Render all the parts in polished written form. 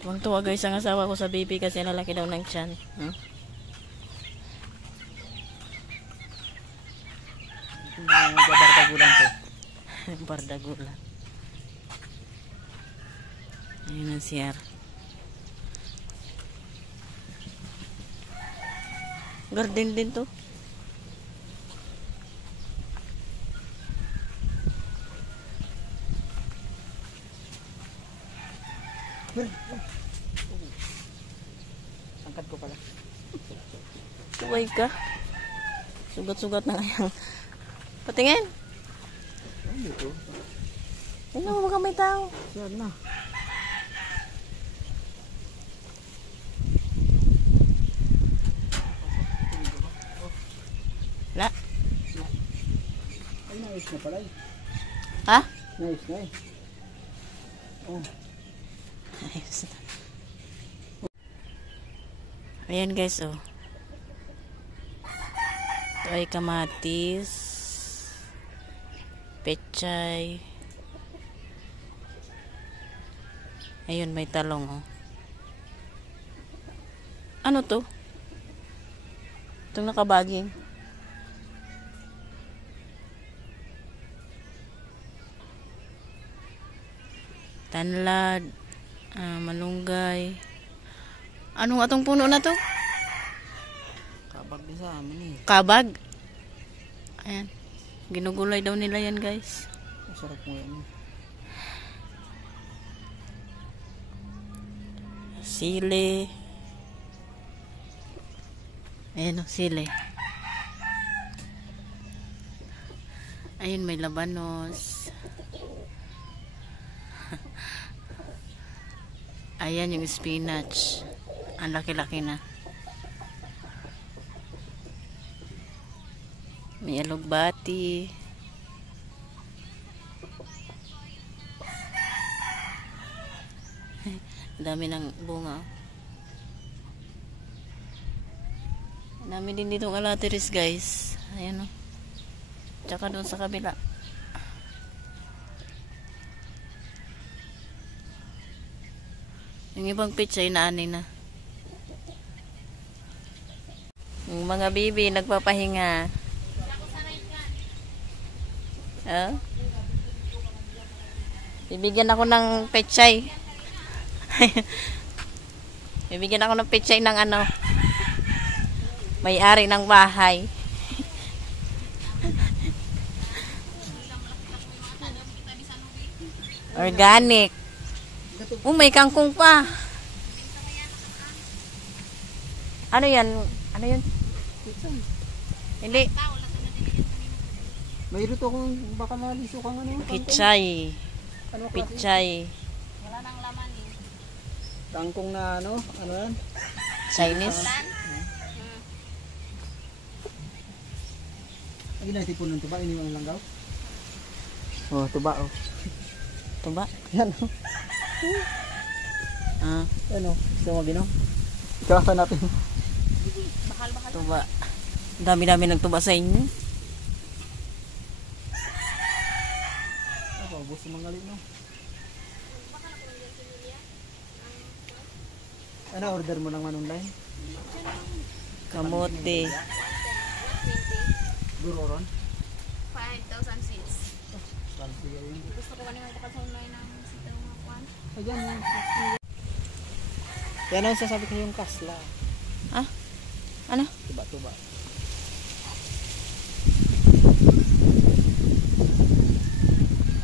Tuwang-tuwa guys ang asawa ko sa baby kasi lalaki daw ng tiyan. Bardagulan to. Bardagulan. Ayun ang CR. Garden din to. Angkat ko pala. Suway ka. Sugat-sugat na ngayon. Patingin. Ano ito? Tingnan mo baka may tao. Saan na? La. Ay, nais na pala eh. Ha? Nais na eh. Oh. Ayos na. Ayan guys, oh. Ito ay kamatis, pechay. Ayun, may talong, oh. Ano to? Itong nakabaging. Tanlad, malunggay. Anong atong puno na to? Kabag din sa amin eh. Kabag. Ayan. Ginugulay daw nila yan guys. Masarap mo yan eh. Sili. Ayan o, sili. Ayun, may labanos. Ayan yung spinach. Ang laki-laki na. May alugbati. Dami ng bunga. Dami din ditong alateris guys. Ayan o. Tsaka doon sa kabila. Yung ibang pichay na ani na. Yung mga bibi nagpapahinga. Oh? Bibigyan ako ng pechay. Bibigyan ako ng pechay ng ano, may-ari ng bahay. Organic. Oh, may kangkong pa. Ano yan? Ano yun? Hindi. Mayroon akong baka maliso kang ano. Pichay. Ano klase? Pichay. Wala nang laman eh. Kangkong na ano? Ano yan? Chinese. Ay, naitipon ng tuba. Iniwan ng langgaw. Oh, tuba oh. Ito ba? Yan oh. Ah, Ano? Gusto mo ginaw? Ikakasan natin. Bakal-bakal. tuba. Dami-dami ng tuba sa inyo. Ako, gusto mangalin no? Ano, order mo ng online? Kamote. Duro ron? 5,000 seeds. Salsi yun. Gusto ko kanina magpakal sa online ng sitaw mga kwan. Ayan. Yan ang sasabi ko yung kasla. Ah? Ano? Tuba-tuba.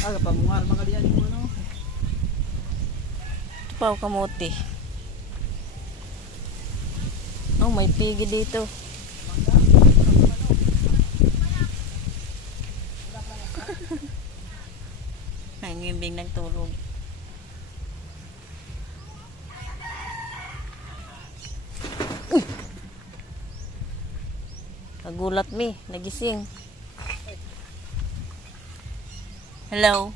Ah, pamungar mga diyan yung ano. Ito pa, kamote. Oh, may pigi dito. Nangimbing ng tulog. Nagulat mi, nagising. Hello.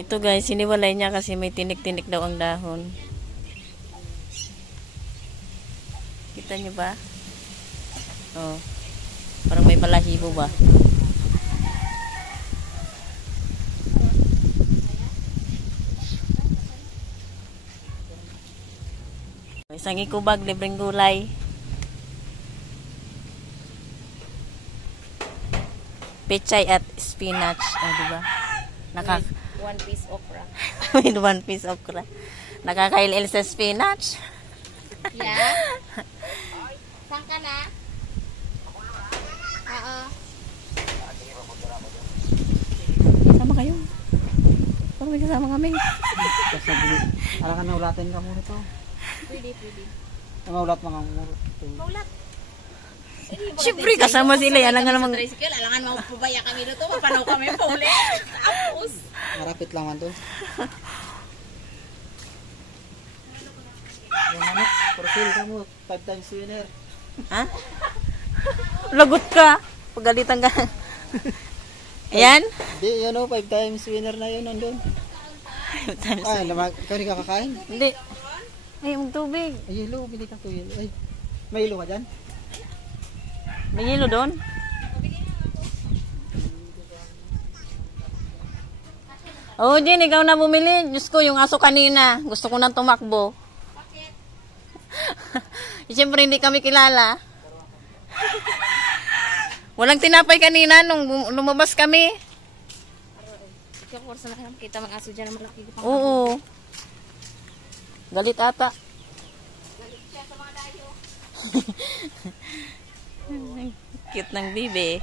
Ito guys, siniwalay niya kasi may tinik-tinik daw ang dahon. Kita niyo ba? Oh. Parang may balahibo ba? Isang ikubag, libreng gulay. Pechay at spinach. Oh, diba? One piece okra. With one piece okra. Nakakailil sa spinach. Yeah? Saan ka na? Oo. Sama kayo. Parang may kasama kami. Kasi alam ka na ulatin ka muna to. Pwede. Maulat mga muna. Maulat. Siyempre, kasama sila. Alam nga namang... Tricycle, alangan mapubaya kami dito. Mapanaw kami pa uli. Tapos. Marapit lang man to. Yung manok, porsil ka mo. 5 times winner. Ha? Lagot ka. Pagalitan ka. Ayan. Di, yun o, 5 times winner na yun nandun. Ay, ikaw rin kakakain? Hindi. Ay, magtubig. Ay, yelo, bili ka to yelo. Ay, may ilo ka dyan? May yelo doon. Oh, Jen, ikaw na bumili. Diyos ko, yung aso kanina. Gusto ko nang tumakbo. Bakit? Siyempre, hindi kami kilala. Walang tinapay kanina nung lumabas kami. Ikaw, kursa na kayo makita mga aso dyan na malaki. Oo. Galit ata. Galit siya sa mga dayo. Cute ng bibi.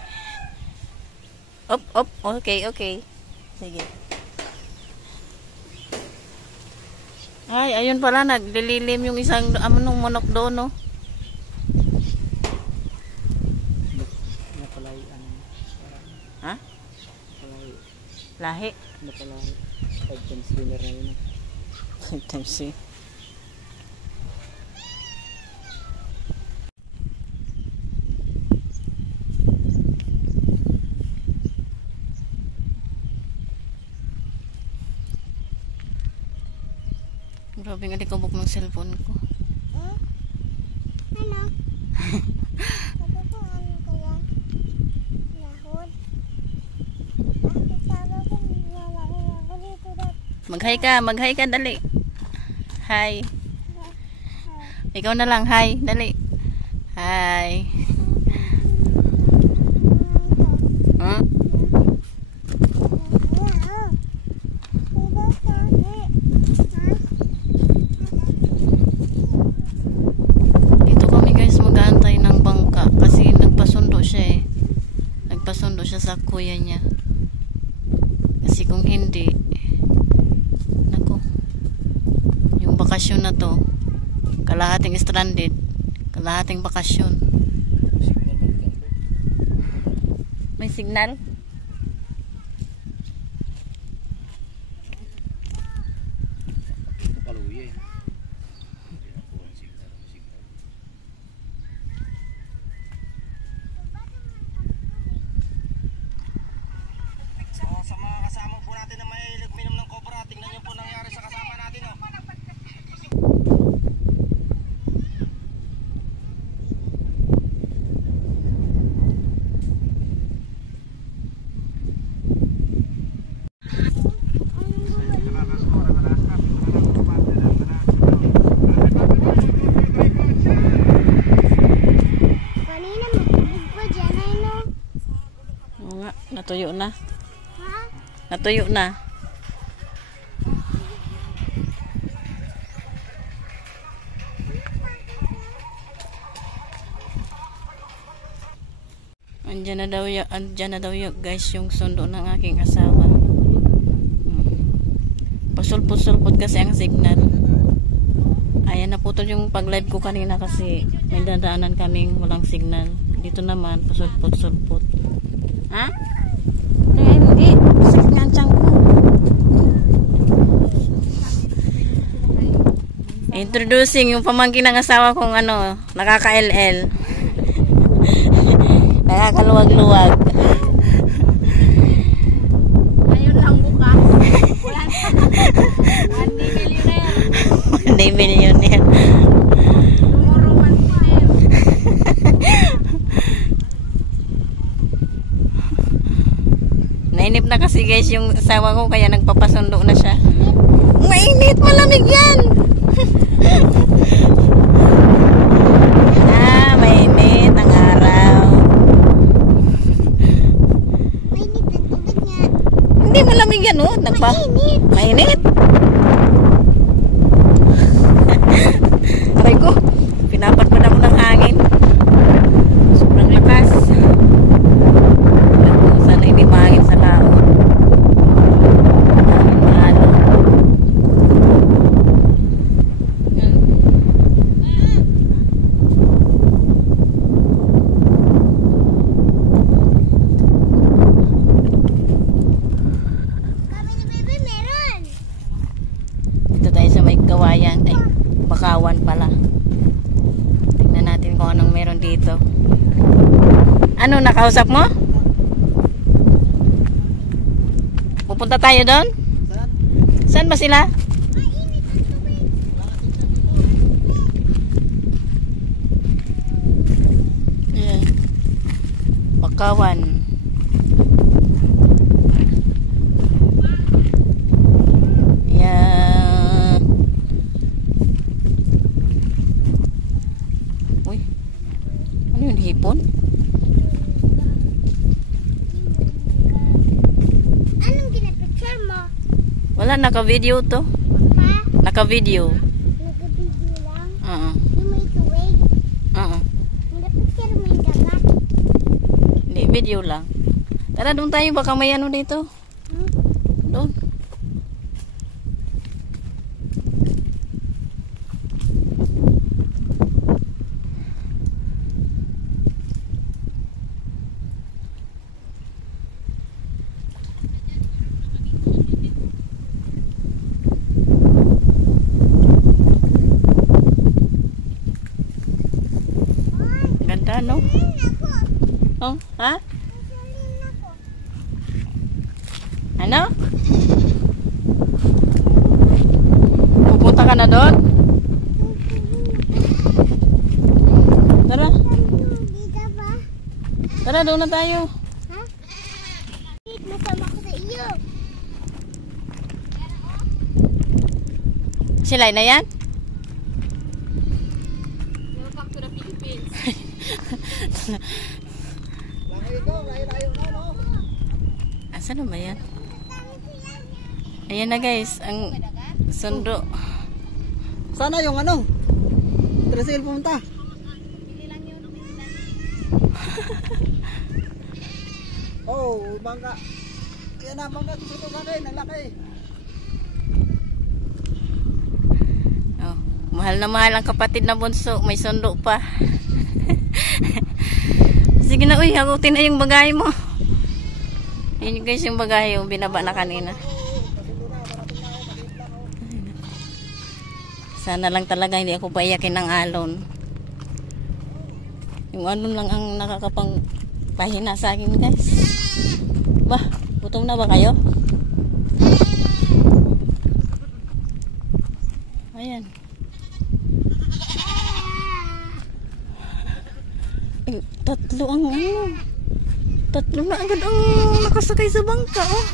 Op. Okay. Sige. Ay, ayun pala, naglililim yung isang nung manok doon, no? Napalay, Ha? napalay, Lahi. napalay. 5 times winner na yun. 5 times eh. Grabe nga di kubok ng cellphone ko. Ano? Sabi ko ano kaya? Yahoo? Bakit sabi ko nalain ako dito dati? Mag-hi ka, dali. Hi. Ikaw na lang, hi, dali. Hi. Hmm? Dito kami guys mag-aantay ng bangka kasi nagpasundo siya eh. Nagpasundo siya sa kuya niya. Kasi kung hindi, nako, yung bakasyon na to, kalahating stranded, kalahating bakasyon. May signal? Paluya eh. Sa mga kasama po natin na may nagminom ng cobra, tingnan nyo po nangyari sa kasama natin. Oh. Kanina matubig pa dyan ay no? Oo nga, natuyo na. Ha? Natuyo na. Andyan na daw guys yung sundo ng aking asawa. Pasulpot-sulpot kasi ang signal. Ayan, naputol yung pag-live ko kanina kasi may dadaanan kaming walang signal. Dito naman, pasulpot-sulpot. Ha? Hindi. Sakit nga ang tiyan ko. Introducing yung pamangkin ng asawa kong ano, nakaka-LL. Nakakaluwag-luwag. Ayun lang buka. Wala na. Hindi millionaire. Hindi millionaire. Tomorrow man pa. guys yung asawa ko kaya nagpapasundo na siya. Mainit, malamig yan. Mainit ang araw. Mainit ang tubig nga. Hindi malamig yan, oh. Mainit. Mainit. Aray ko, pinapatpad ako ng hangin. Sobrang lakas. Sana hindi mahangin sa laot. Mahalo. Kami ni Bebe meron. Dito tayo sa may kawayan. Ay, bakawan pala. Tingnan natin kung anong meron dito. Ano, nakausap mo? Pupunta tayo doon? Saan? Saan ba sila? Mainit ang tubig. Ayan. Bakawan. Ayan. Uy. Ano yun? Hipon? Anong ginapicture mo? Wala, naka-video to. Ha? Naka-video. Nag-video lang? Oo. Yung may tuwig? Oo. Nagpicture mo yung dagat? Hindi, video lang. Tara, doon tayo. Baka may ano dito. Hmm? Doon. Ganda, no? Ako. Oh, ha? Sasalin ako. Ano? Pupunta ka na doon? Tara. Dito ba? Tara, doon na tayo. Ha? Masama ko sa iyo. Sila na yan? Welcome to the Philippines. Langay ko, layo-layo na, no? Asan na ba yan? Ayan na guys, ang sundo. Sana yung ano? Trasil pumunta. Oh, bangka. Yan na, bangka. Susunod ka rin, ang laki. Oh, mahal na mahal ang kapatid na bunso. May sundo pa. Sige na, uy, hagutin na yung bagay mo. Yun guys yung bagay yung binaba na kanina. Sana lang talaga hindi ako paiyakin ng alon. Yung alon lang ang nakakapang pahina sa akin guys. Bah, gutom na ba kayo? Ayan. Tatlo ang ano. Tatlo na agad ang nakasakay sa bangka, oh.